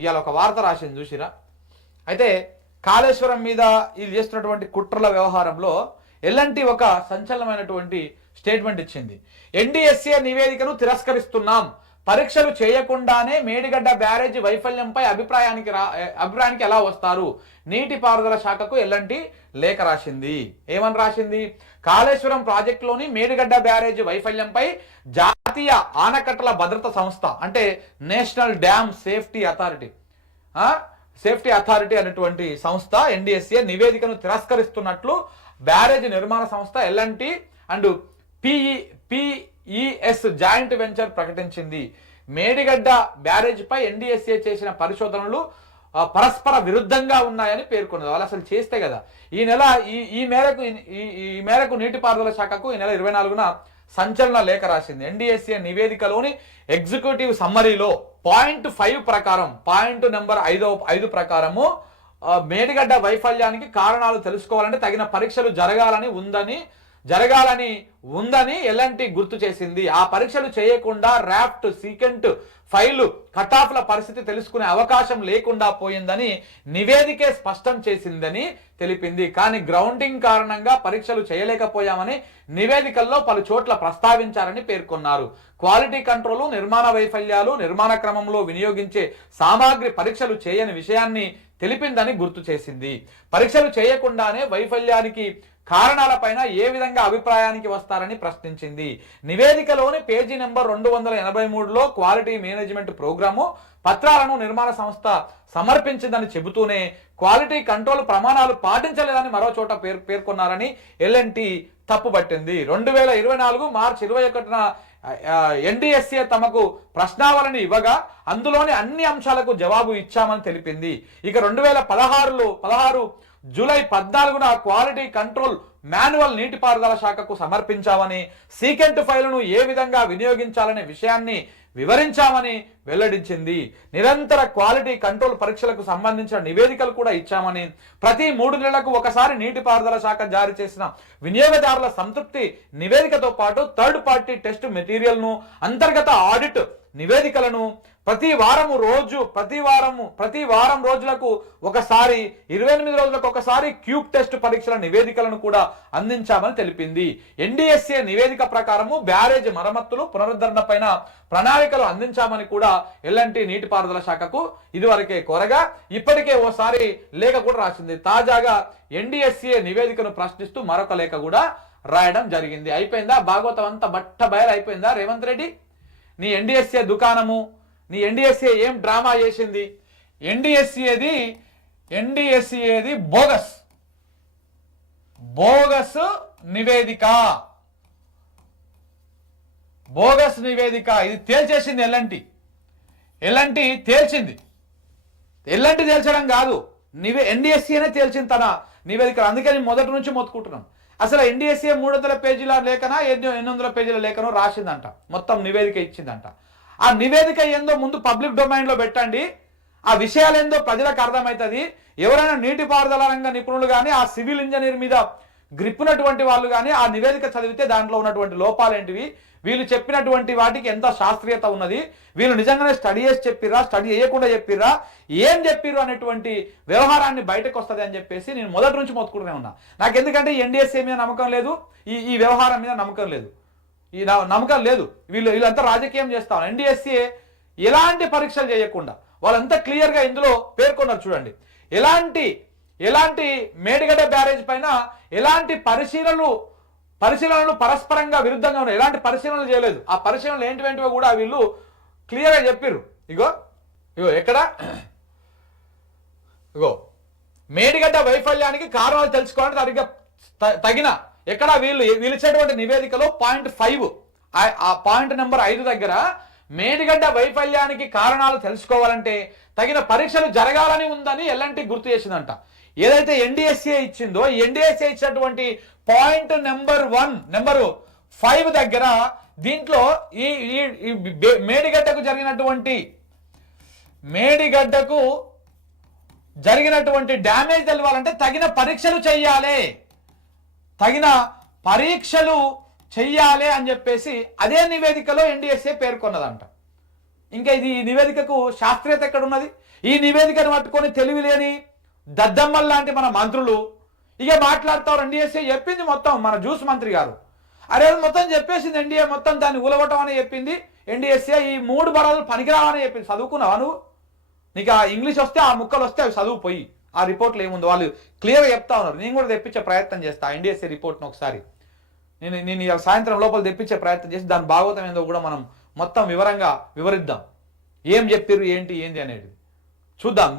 ఇవాళ ఒక వార్త రాసింది చూసిరా. అయితే కాళేశ్వరం మీద ఇది చేస్తున్నటువంటి కుట్రల వ్యవహారంలో ఎల్ఎన్టీ ఒక సంచలనమైనటువంటి స్టేట్మెంట్ ఇచ్చింది. ఎన్డీఎస్ఏ నివేదికను తిరస్కరిస్తున్నాం, పరీక్షలు చేయకుండానే మేడిగడ్డ బ్యారేజీ వైఫల్యంపై అభిప్రాయానికి ఎలా వస్తారు? నీటిపారుదల శాఖకు ఎల్ఎన్టీ లేఖ రాసింది. ఏమని రాసింది? కాళేశ్వరం ప్రాజెక్టులోని మేడిగడ్డ బ్యారేజీ వైఫల్యంపై జాతీయ ఆనకట్టల భద్రత సంస్థ అంటే నేషనల్ డ్యామ్ సేఫ్టీ అథారిటీ అనేటువంటి సంస్థ ఎన్డీఎస్ఏ నివేదికను తిరస్కరిస్తున్నట్లు బ్యారేజీ నిర్మాణ సంస్థ L N T and PES joint venture ప్రకటించింది. మేడిగడ్డ బ్యారేజీపై ఎన్డీఎస్ఏ చేసిన పరిశోధనలు పరస్పర విరుద్ధంగా ఉన్నాయని పేర్కొన్నది. వాళ్ళు అసలు చేస్తే కదా ఈ మేరకు నీటిపారుదల శాఖకు ఈ నెల 24న సంచలన లేఖ రాసింది. ఎన్డీఎస్ఏ నివేదికలోని ఎగ్జిక్యూటివ్ సమ్మరీలో పాయింట్ 5 ప్రకారం పాయింట్ నెంబర్ 5 ప్రకారము మేడిగడ్డ వైఫల్యానికి కారణాలు తెలుసుకోవాలంటే తగిన పరీక్షలు జరగాలని ఉందని ఎల్ఎన్టీ గుర్తు చేసింది. ఆ పరీక్షలు చేయకుండా రాఫ్ట్ సీకెంట్ ఫైలు కటాఫ్ల పరిస్థితి తెలుసుకునే అవకాశం లేకుండా పోయిందని నివేదికే స్పష్టం చేసిందని తెలిపింది. కానీ గ్రౌండింగ్ కారణంగా పరీక్షలు చేయలేకపోయామని నివేదికల్లో పలు చోట్ల ప్రస్తావించారని పేర్కొన్నారు. క్వాలిటీ కంట్రోల్, నిర్మాణ వైఫల్యాలు, నిర్మాణ క్రమంలో వినియోగించే సామాగ్రి పరీక్షలు చేయని విషయాన్ని తెలిపిందని గుర్తు చేసింది. పరీక్షలు చేయకుండానే వైఫల్యానికి కారణాలపైన ఏ విధంగా అభిప్రాయానికి వస్తారని ప్రశ్నించింది. నివేదికలోని పేజీ నెంబర్ 283లో క్వాలిటీ మేనేజ్మెంట్ ప్రోగ్రాము పత్రాలను నిర్మాణ సంస్థ సమర్పించిందని చెబుతూనే క్వాలిటీ కంట్రోల్ ప్రమాణాలు పాటించలేదని మరో చోట పేర్కొన్నారని ఎల్ఎన్టీ తప్పుపట్టింది. 2024 మార్చి 21న ఎన్డీఎస్ఏ తమకు ప్రశ్నావళిని ఇవ్వగా అందులోని అన్ని అంశాలకు జవాబు ఇచ్చామని తెలిపింది. ఇక 2016 జూలై 14న క్వాలిటీ కంట్రోల్ మాన్యువల్ నీటిపారుదల శాఖకు సమర్పించామని, సీకెంట్ ఫైలును ఏ విధంగా వినియోగించాలనే విషయాన్ని వివరించామని వెల్లడించింది. నిరంతర క్వాలిటీ కంట్రోల్ పరీక్షలకు సంబంధించిన నివేదికలు కూడా ఇచ్చామని, ప్రతి 3 నెలలకు ఒకసారి నీటిపారుదల శాఖ జారీ చేసిన వినియోగదారుల సంతృప్తి నివేదికతో పాటు థర్డ్ పార్టీ టెస్ట్ మెటీరియల్ను, అంతర్గత ఆడిట్ నివేదికలను ప్రతి వారం రోజులకు ఒకసారి 28 రోజులకు ఒకసారి క్యూబ్ టెస్ట్ పరీక్షల నివేదికలను కూడా అందించామని తెలిపింది. ఎన్డీఎస్ఏ నివేదిక ప్రకారము బ్యారేజ్ మరమ్మతులు, పునరుద్ధరణ పైన ప్రణాళికలు అందించామని కూడా ఎల్ఎన్టీ నీటిపారుదల శాఖకు ఇదివరకే కోరగా ఇప్పటికే ఓసారి లేఖ కూడా రాసింది. తాజాగా ఎన్డీఎస్ఏ నివేదికను ప్రశ్నిస్తూ మరొక లేఖ కూడా రాయడం జరిగింది. అయిపోయిందా? భాగవతం అంతా బట్ట బయలు అయిపోయిందా? రేవంత్ రెడ్డి నీ ఎన్డీఎస్ఏ దుకాణము, నీ ఎన్డీఎస్ఏ ఏం డ్రామా చేసింది? ఎన్డీఎస్ఏది బోగస్ నివేదిక. ఇది తేల్చేసింది ఎల్ఎన్టీ తేల్చింది. ఎల్ఎన్టీ తేల్చడం కాదు, ఎన్డీఎస్ఏనే తేల్చింది తన నివేదిక. అందుకని మొదటి నుంచి మొత్తుకుంటున్నాం. అసలు ఎన్డీఎస్ఏ 300 పేజీల లేఖనా 800 పేజీల లేఖను రాసిందంట, మొత్తం నివేదిక ఇచ్చిందంట. ఆ నివేదిక ఏందో ముందు పబ్లిక్ డొమైన్లో పెట్టండి, ఆ విషయాలు ఏందో ప్రజలకు అర్థమవుతుంది. ఎవరైనా నీటిపారుదల రంగ నిపుణులు కానీ, ఆ సివిల్ ఇంజనీర్ మీద గ్రిప్పునటువంటి వాళ్ళు కానీ ఆ నివేదిక చదివితే దాంట్లో ఉన్నటువంటి లోపాలేంటివి, వీళ్ళు చెప్పినటువంటి వాటికి ఎంత శాస్త్రీయత ఉన్నది, వీళ్ళు నిజంగానే స్టడీ చేసి చెప్పిర్రా, స్టడీ చేయకుండా చెప్పిర్రా, ఏం చెప్పిర్రు అనేటువంటి వ్యవహారాన్ని బయటకు వస్తుంది అని చెప్పేసి నేను మొదటి నుంచి మొత్తుకుంటూనే ఉన్నా. నాకు ఎందుకంటే ఎన్డీఎస్ఏ మీద నమ్మకం లేదు, ఈ వ్యవహారం మీద నమ్మకం లేదు. వీళ్ళంతా రాజకీయం చేస్తాం. ఎన్డీఎస్ఏ ఎలాంటి పరీక్షలు చేయకుండా వాళ్ళంతా క్లియర్గా ఇందులో పేర్కొన్నారు. చూడండి, ఎలాంటి మేడిగడ్డ బ్యారేజ్ పైన ఎలాంటి పరిశీలనలు పరస్పరంగా విరుద్ధంగా ఉన్నాయి, ఎలాంటి పరిశీలనలు చేయలేదు. ఆ పరిశీలనలు ఏంటివేంటివో కూడా వీళ్ళు క్లియర్గా చెప్పిర్రు. ఇగో మేడిగడ్డ వైఫల్యానికి కారణాలు తెలుసుకోవాలంటే దానికి తగిన వీళ్ళు ఇచ్చేటువంటి నివేదికలో పాయింట్ 5 ఆ పాయింట్ నెంబర్ 5 దగ్గర మేడిగడ్డ వైఫల్యానికి కారణాలు తెలుసుకోవాలంటే తగిన పరీక్షలు జరగాలని ఉందని ఎల్ఎన్టీ గుర్తు చేసిందంట. ఏదైతే ఎన్డీఎస్ఏ ఇచ్చిందో ఎన్డీఎస్ఏ ఇచ్చినటువంటి పాయింట్ నెంబర్ 5 దగ్గర దీంట్లో ఈ మేడిగడ్డకు జరిగినటువంటి డ్యామేజ్ తెలవాలంటే తగిన పరీక్షలు చెయ్యాలి అని చెప్పేసి అదే నివేదికలో ఎన్డీఎస్ఏ పేర్కొన్నదంట. ఇంకా ఇది నివేదికకు శాస్త్రీయత ఎక్కడ ఉన్నది? ఈ నివేదికను పట్టుకొని తెలివిలేని దద్దమ్మల్ లాంటి మన మంత్రులు ఇక మాట్లాడతారు. ఎన్డీఎస్ఏ చెప్పింది మొత్తం, మన జ్యూస్ మంత్రి గారు అరే మొత్తం చెప్పేసింది. ఎన్డీఏ మొత్తం దాన్ని ఉలగొట్టం అని చెప్పింది. ఎన్డీఎస్ఏ ఈ 3 బరాలు పనికిరావని చెప్పింది. చదువుకున్నావా నువ్వు? నీకు ఆ ఇంగ్లీష్ వస్తే ఆ ముక్కలు వస్తే అవి చదువుపోయి ఆ రిపోర్ట్లు ఏముంది వాళ్ళు క్లియర్గా చెప్తా ఉన్నారు. నేను కూడా తెప్పించే ప్రయత్నం చేస్తా ఎన్డీఎస్ఏ రిపోర్ట్ను ఒకసారి. నేను సాయంత్రం లోపల తెప్పించే ప్రయత్నం చేసి దాని భాగవతం ఏందో కూడా మనం మొత్తం వివరంగా వివరిద్దాం. ఏం చెప్పిర్రు ఏంటి అనేది చూద్దాం.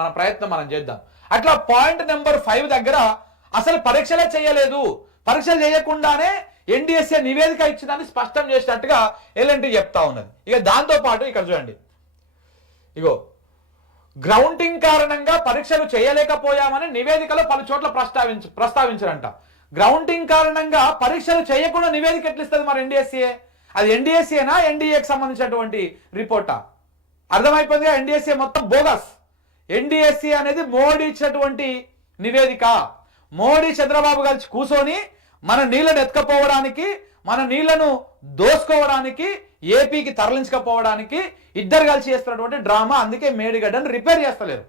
మన ప్రయత్నం మనం చేద్దాం. అట్లా పాయింట్ నెంబర్ 5 దగ్గర అసలు పరీక్షలే చేయలేదు, పరీక్షలు చేయకుండానే ఎన్డీఎస్ఏ నివేదిక ఇచ్చిందని స్పష్టం చేసినట్టుగా ఎల్ఎన్టీ చెప్తా ఉన్నది. ఇక దాంతో పాటు ఇక్కడ చూడండి, ఇగో గ్రౌండింగ్ కారణంగా పరీక్షలు చేయలేకపోయామని నివేదికలో పలు చోట్ల ప్రస్తావించారంట. గ్రౌండింగ్ కారణంగా పరీక్షలు చేయకుండా నివేదిక ఎట్లా ఇస్తుంది మరి ఎన్డీఎస్ఏ? అది ఎన్డీఎస్ఏనా ఎన్డీఏకి సంబంధించినటువంటి రిపోర్టా? అర్థమైపోయిందిగా, ఎన్డీఎస్ఏ మొత్తం బోగస్. ఎన్డీఎస్ఏ అనేది మోడీ ఇచ్చినటువంటి నివేదిక. మోడీ చంద్రబాబు కలిసి కూర్చొని మన నీళ్లను ఎత్తుకపోవడానికి, మన నీళ్లను దోసుకోవడానికి, ఏపీకి తరలించకపోవడానికి ఇద్దరు కలిసి చేస్తున్నటువంటి డ్రామా. అందుకే మేడిగడ్డను రిపేర్ చేస్తలేరు,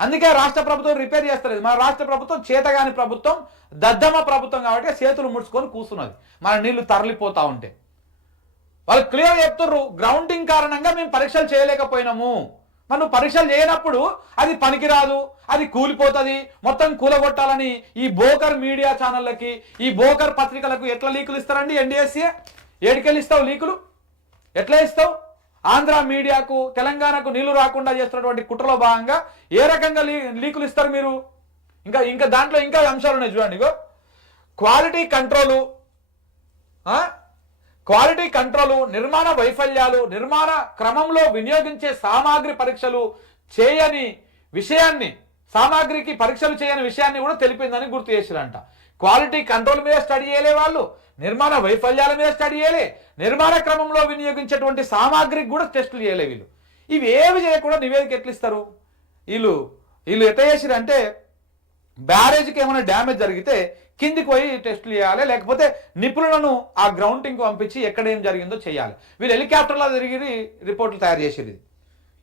అందుకే రాష్ట్ర ప్రభుత్వం రిపేర్ చేస్తలేదు. మన రాష్ట్ర ప్రభుత్వం చేతగాని ప్రభుత్వం, దద్దమ్మ ప్రభుత్వం కాబట్టి చేతులు ముడుచుకొని కూర్చున్నది మన నీళ్లు తరలిపోతా ఉంటే. వాళ్ళు క్లియర్ చెప్తుర్రు, గ్రౌండింగ్ కారణంగా మేము పరీక్షలు చేయలేకపోయినాము. మనం పరీక్షలు చేయనప్పుడు అది పనికిరాదు, అది కూలిపోతుంది, మొత్తం కూలగొట్టాలని ఈ బోకర్ మీడియా ఛానళ్ళకి, ఈ బోకర్ పత్రికలకు ఎట్లా లీకులు ఇస్తారండి ఎన్డీఎస్ఏ? ఏడికెళ్ళి ఇస్తావు లీకులు? ఎట్లా ఇస్తావు? ఆంధ్ర మీడియాకు, తెలంగాణకు నీళ్లు రాకుండా చేస్తున్నటువంటి కుట్రలో భాగంగా ఏ రకంగా లీకులు ఇస్తారు మీరు? ఇంకా దాంట్లో ఇంకా అంశాలు ఉన్నాయి చూడండి. ఇగో క్వాలిటీ కంట్రోలు, నిర్మాణ వైఫల్యాలు, నిర్మాణ క్రమంలో వినియోగించే సామాగ్రి పరీక్షలు చేయని విషయాన్ని, సామాగ్రికి పరీక్షలు చేయని విషయాన్ని కూడా తెలిపిందని గుర్తు చేశారంట. క్వాలిటీ కంట్రోల్ మీద స్టడీ చేయలే వాళ్ళు, నిర్మాణ వైఫల్యాల మీద స్టడీ చేయలే, నిర్మాణ క్రమంలో వినియోగించేటువంటి సామాగ్రికి కూడా టెస్టులు చేయలే వీళ్ళు. ఇవి ఏవి చేయకుండా నివేదిక ఎట్లా ఇస్తారు? వీళ్ళు ఎట్లా చేసిరంటే బ్యారేజ్కి ఏమైనా డ్యామేజ్ జరిగితే కిందికి పోయి టెస్టులు చేయాలి, లేకపోతే నిపుణులను ఆ గ్రౌండింగ్కి పంపించి ఎక్కడ ఏం జరిగిందో చేయాలి. వీళ్ళు హెలికాప్టర్లో తిరిగి రిపోర్ట్లు తయారు చేసేది.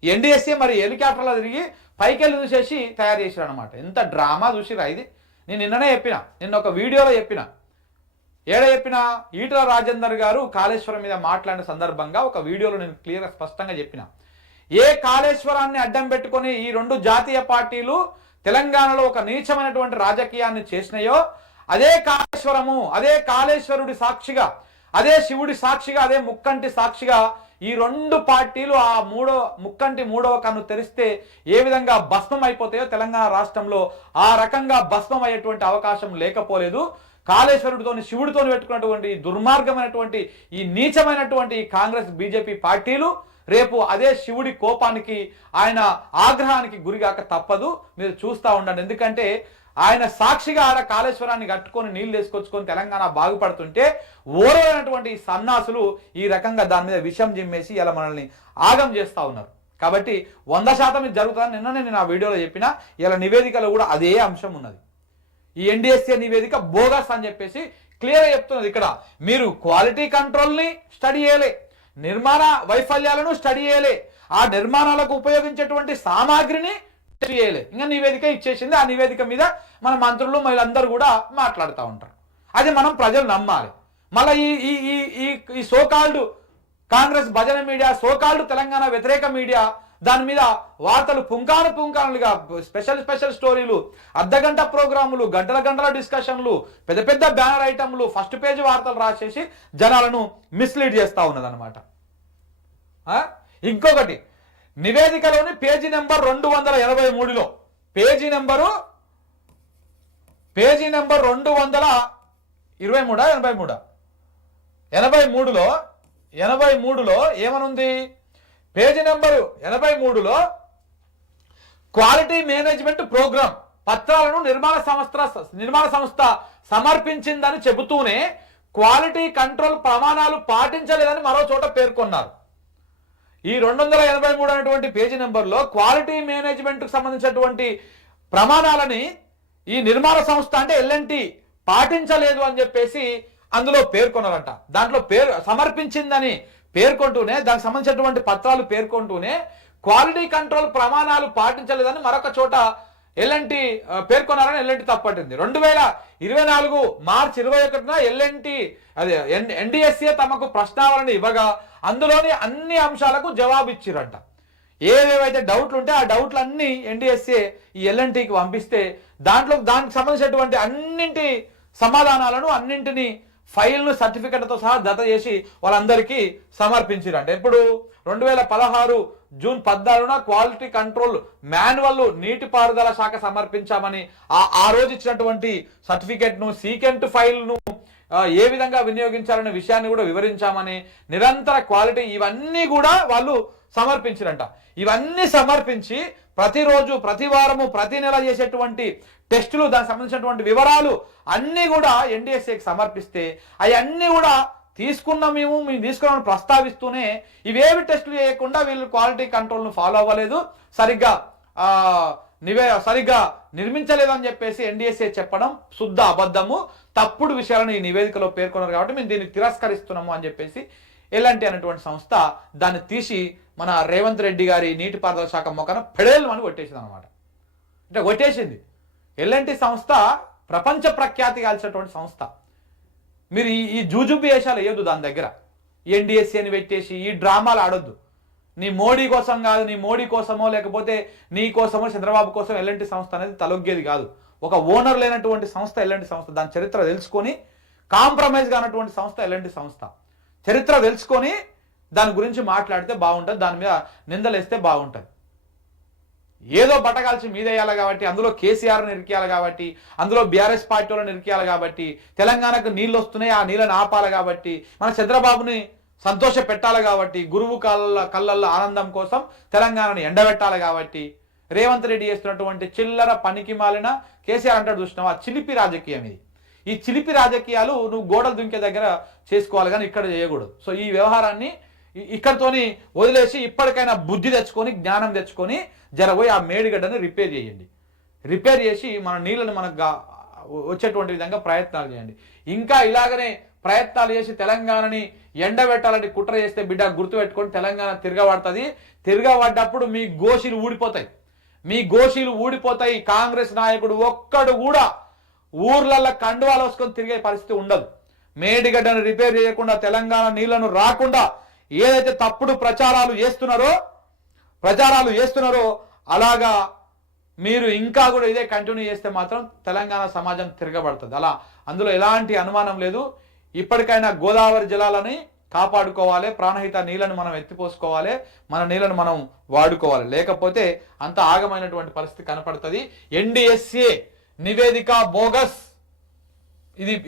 ఎన్డీఎస్ఏ మరి హెలికాప్టర్లో తిరిగి పైకెళ్ళి చూసేసి తయారు చేశారు అనమాట. ఎంత డ్రామా చూసిరా ఇది. నేను నిన్ననే చెప్పిన, నిన్న ఒక వీడియోలో చెప్పిన, ఈటల రాజేందర్ గారు కాళేశ్వరం మీద మాట్లాడిన సందర్భంగా ఒక వీడియోలో నేను క్లియర్గా స్పష్టంగా చెప్పిన, ఏ కాళేశ్వరాన్ని అడ్డం పెట్టుకొని ఈ 2 జాతీయ పార్టీలు తెలంగాణలో ఒక నీచమైనటువంటి రాజకీయాన్ని చేసినాయో అదే కాళేశ్వరము, అదే కాళేశ్వరుడి సాక్షిగా, అదే శివుడి సాక్షిగా, అదే ముక్కంటి సాక్షిగా ఈ 2 పార్టీలు ఆ ముక్కంటి మూడవ కన్ను తెరిస్తే ఏ విధంగా భస్మం అయిపోతాయో తెలంగాణ రాష్ట్రంలో ఆ రకంగా భస్మం అయ్యేటువంటి అవకాశం లేకపోలేదు. కాళేశ్వరుడితోని, శివుడితోని పెట్టుకున్నటువంటి దుర్మార్గమైనటువంటి ఈ నీచమైనటువంటి కాంగ్రెస్ బీజేపీ పార్టీలు రేపు అదే శివుడి కోపానికి, ఆయన ఆగ్రహానికి గురిగాక తప్పదు. మీరు చూస్తూ ఉండండి. ఎందుకంటే ఆయన సాక్షిగా ఆడ కాళేశ్వరాన్ని కట్టుకొని నీళ్లు వేసుకొచ్చుకొని తెలంగాణ బాగుపడుతుంటే ఓరమైనటువంటి సన్నాసులు ఈ రకంగా దాని మీద విషం జిమ్మేసి ఇలా మనల్ని ఆగం చేస్తూ ఉన్నారు. కాబట్టి 100% ఇది జరుగుతుందని నిన్ననే నేను ఆ వీడియోలో చెప్పిన. ఇలా నివేదికలో కూడా అదే అంశం ఉన్నది. ఈ ఎన్డీఎస్ఏ నివేదిక బోగస్ అని చెప్పేసి క్లియర్గా చెప్తున్నది. ఇక్కడ మీరు క్వాలిటీ కంట్రోల్ని స్టడీ చేయలే, నిర్మాణ వైఫల్యాలను స్టడీ చేయలే, ఆ నిర్మాణాలకు ఉపయోగించేటువంటి సామాగ్రిని చేయలే, ఇంకా నివేదిక ఇచ్చేసింది. ఆ నివేదిక మీద మన మంత్రులు వీళ్ళందరూ కూడా మాట్లాడుతూ ఉంటారు. అది మనం ప్రజలు నమ్మాలి. మళ్ళీ ఈ సోకాల్డ్ కాంగ్రెస్ భజన మీడియా, సోకాల్డ్ తెలంగాణ వ్యతిరేక మీడియా దాని మీద వార్తలు పుంకానులుగా స్పెషల్ స్టోరీలు, అర్ధగంట ప్రోగ్రాములు, గంటల డిస్కషన్లు, పెద్ద బ్యానర్ ఐటమ్లు, ఫస్ట్ పేజ్ వార్తలు రాసేసి జనాలను మిస్లీడ్ చేస్తూ ఉన్నదన్నమాట. ఇంకొకటి, నివేదికలోని పేజీ నెంబర్ 283లో పేజీ నెంబర్ 283లో ఏమనుంది? పేజీ నెంబరు 83లో క్వాలిటీ మేనేజ్మెంట్ ప్రోగ్రామ్ పత్రాలను నిర్మాణ సంస్థ సమర్పించిందని చెబుతూనే క్వాలిటీ కంట్రోల్ ప్రమాణాలు పాటించలేదని మరో చోట పేర్కొన్నారు. ఈ 283 అనేటువంటి పేజీ నెంబర్లో క్వాలిటీ మేనేజ్మెంట్ కు సంబంధించినటువంటి ప్రమాణాలని ఈ నిర్మాణ సంస్థ అంటే ఎల్ఎన్టీ పాటించలేదు అని చెప్పేసి అందులో పేర్కొన్నారంట. దాంట్లో సమర్పించిందని పేర్కొంటూనే, దానికి సంబంధించినటువంటి పత్రాలు పేర్కొంటూనే క్వాలిటీ కంట్రోల్ ప్రమాణాలు పాటించలేదని మరొక చోట ఎల్ఎన్టీ పేర్కొన్నారని ఎల్ఎన్టీ తప్పట్టింది. 2024 మార్చి 21న ఎల్ఎన్టీ అదే ఎన్డీఎస్ఏ తమకు ప్రశ్నావళిని ఇవ్వగా అందులోని అన్ని అంశాలకు జవాబు ఇచ్చిరంట. ఏవేవైతే డౌట్లు ఉంటే ఆ డౌట్లు అన్ని ఎన్డీఎస్ఏ ఈ ఎల్ఎన్టీకి పంపిస్తే దానికి సంబంధించినటువంటి అన్నింటి సమాధానాలను అన్నింటినీ ఫైల్ను సర్టిఫికెట్తో సహా జత చేసి వాళ్ళందరికీ సమర్పించారంట. ఎప్పుడు 2016 జూన్ 14న క్వాలిటీ కంట్రోల్ మాన్యువల్ నీటిపారుదల శాఖ సమర్పించామని ఆ రోజు ఇచ్చినటువంటి సర్టిఫికెట్ను సీకెంట్ ఫైల్ను ఏ విధంగా వినియోగించాలనే విషయాన్ని కూడా వివరించామని నిరంతర క్వాలిటీ ఇవన్నీ కూడా వాళ్ళు సమర్పించారంట. ఇవన్నీ సమర్పించి ప్రతిరోజు ప్రతి వారము ప్రతి నెల చేసేటువంటి టెస్టులు దానికి సంబంధించినటువంటి వివరాలు అన్నీ కూడా ఎన్డీఎస్ఏకి సమర్పిస్తే అవన్నీ కూడా మేము తీసుకున్నామని ప్రస్తావిస్తూనే ఇవేవి టెస్టులు చేయకుండా వీళ్ళు క్వాలిటీ కంట్రోల్ను ఫాలో అవ్వలేదు, సరిగ్గా నిర్మించలేదు అని చెప్పేసి ఎన్డీఎస్ఏ చెప్పడం శుద్ధ అబద్ధము, తప్పుడు విషయాలను ఈ నివేదికలో పేర్కొన్నారు కాబట్టి మేము దీన్ని తిరస్కరిస్తున్నాము అని చెప్పేసి ఎల్ఎన్టీ అనేటువంటి సంస్థ దాన్ని తీసి మన రేవంత్ రెడ్డి గారి నీటిపారుదల శాఖ మొక్కన పెడేలు అని కొట్టేసింది అనమాట. అంటే కొట్టేసింది. ఎల్ఎన్టీ సంస్థ ప్రపంచ ప్రఖ్యాతి కాల్చినటువంటి సంస్థ. మీరు ఈ జూజుబి వేషాలు వేయొద్దు దాని దగ్గర. ఎన్డీఎస్ఏని పెట్టేసి ఈ డ్రామాలు ఆడొద్దు. నీ మోడీ కోసం కాదు, నీ మోడీ కోసమో లేకపోతే నీ కోసమో చంద్రబాబు కోసం ఎల్ఎన్టీ సంస్థ అనేది తలొగ్గేది కాదు. ఒక ఓనర్ లేనటువంటి సంస్థ ఎల్ఎన్టీ సంస్థ. దాని చరిత్ర తెలుసుకొని కాంప్రమైజ్ కానటువంటి సంస్థ ఎల్ఎన్టీ సంస్థ. చరిత్ర తెలుసుకొని దాని గురించి మాట్లాడితే బాగుంటుంది, దాని మీద నిందలేస్తే బాగుంటుంది. ఏదో బట్టగాల్చి మీదేయాలి కాబట్టి, అందులో కేసీఆర్ని ఇరికియాలి కాబట్టి, అందులో బీఆర్ఎస్ పార్టీ వాళ్ళని ఇరికియాలి కాబట్టి, తెలంగాణకు నీళ్ళు వస్తున్నాయి ఆ నీళ్ళని ఆపాలి కాబట్టి, మన చంద్రబాబుని సంతోష పెట్టాలి కాబట్టి, గురువు కళ్ళల్లో ఆనందం కోసం తెలంగాణను ఎండబెట్టాలి కాబట్టి, రేవంత్ రెడ్డి చేస్తున్నటువంటి చిల్లర పనికి మాలిన కేసీఆర్ అంటాడు చూసినావు, ఆ చిలిపి రాజకీయం ఇది. ఈ చిలిపి రాజకీయాలు నువ్వు గోడలు దుంకే దగ్గర చేసుకోవాలి కానీ ఇక్కడ చేయకూడదు. సో ఈ వ్యవహారాన్ని ఇక్కడితోని వదిలేసి ఇప్పటికైనా బుద్ధి తెచ్చుకొని జ్ఞానం తెచ్చుకొని జరబోయి ఆ మేడిగడ్డని రిపేర్ చేయండి. రిపేర్ చేసి మన నీళ్ళని మనకు వచ్చేటువంటి విధంగా ప్రయత్నాలు చేయండి. ఇంకా ఇలాగనే ప్రయత్నాలు చేసి తెలంగాణని ఎండబెట్టాలని కుట్ర చేస్తే బిడ్డ గుర్తుపెట్టుకొని తెలంగాణ తిరగబడుతుంది. తిరగబడ్డప్పుడు మీ గోషీలు ఊడిపోతాయి. కాంగ్రెస్ నాయకుడు ఒక్కడు కూడా ఊర్లల్లో కండువాలు వేసుకొని తిరిగే పరిస్థితి ఉండదు. మేడిగడ్డను రిపేర్ చేయకుండా తెలంగాణ నీళ్లను రాకుండా ఏదైతే తప్పుడు ప్రచారాలు చేస్తున్నారో అలాగా మీరు ఇంకా కూడా ఇదే కంటిన్యూ చేస్తే మాత్రం తెలంగాణ సమాజం తిరగబడుతుంది. అందులో ఎలాంటి అనుమానం లేదు. ఇప్పటికైనా గోదావరి జలాలని కాపాడుకోవాలి, ప్రాణహిత నీళ్లను మనం ఎత్తిపోసుకోవాలి, మన నీళ్లను మనం వాడుకోవాలి. లేకపోతే అంత ఆగమైనటువంటి పరిస్థితి కనపడుతుంది. ఎన్డీఎస్ఏ నివేదిక బోగస్,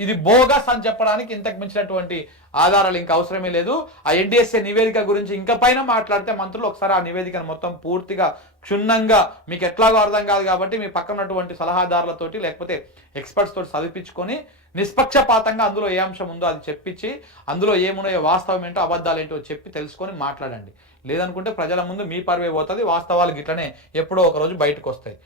ఇది బోగస్ అని చెప్పడానికి ఇంతకు మించినటువంటి ఆధారాలు ఇంకా అవసరమే లేదు. ఆ ఎన్డీఎస్ఏ నివేదిక గురించి ఇంకా పైన మాట్లాడితే మంత్రులు ఒకసారి ఆ నివేదికను మొత్తం పూర్తిగా క్షుణ్ణంగా మీకు ఎట్లాగో అర్థం కాదు కాబట్టి మీ పక్కన ఉన్నటువంటి సలహాదారులతోటి లేకపోతే ఎక్స్పర్ట్స్ తోటి చదివించుకొని నిష్పక్షపాతంగా అందులో ఏ అంశం ఉందో అది చెప్పించి అందులో ఏమున్నాయో వాస్తవం ఏంటో అబద్ధాలు ఏంటో చెప్పి తెలుసుకొని మాట్లాడండి. లేదనుకుంటే ప్రజల ముందు మీ పరువే పోతుంది. వాస్తవాలు గిట్లనే ఎప్పుడో ఒకరోజు బయటకు వస్తాయి.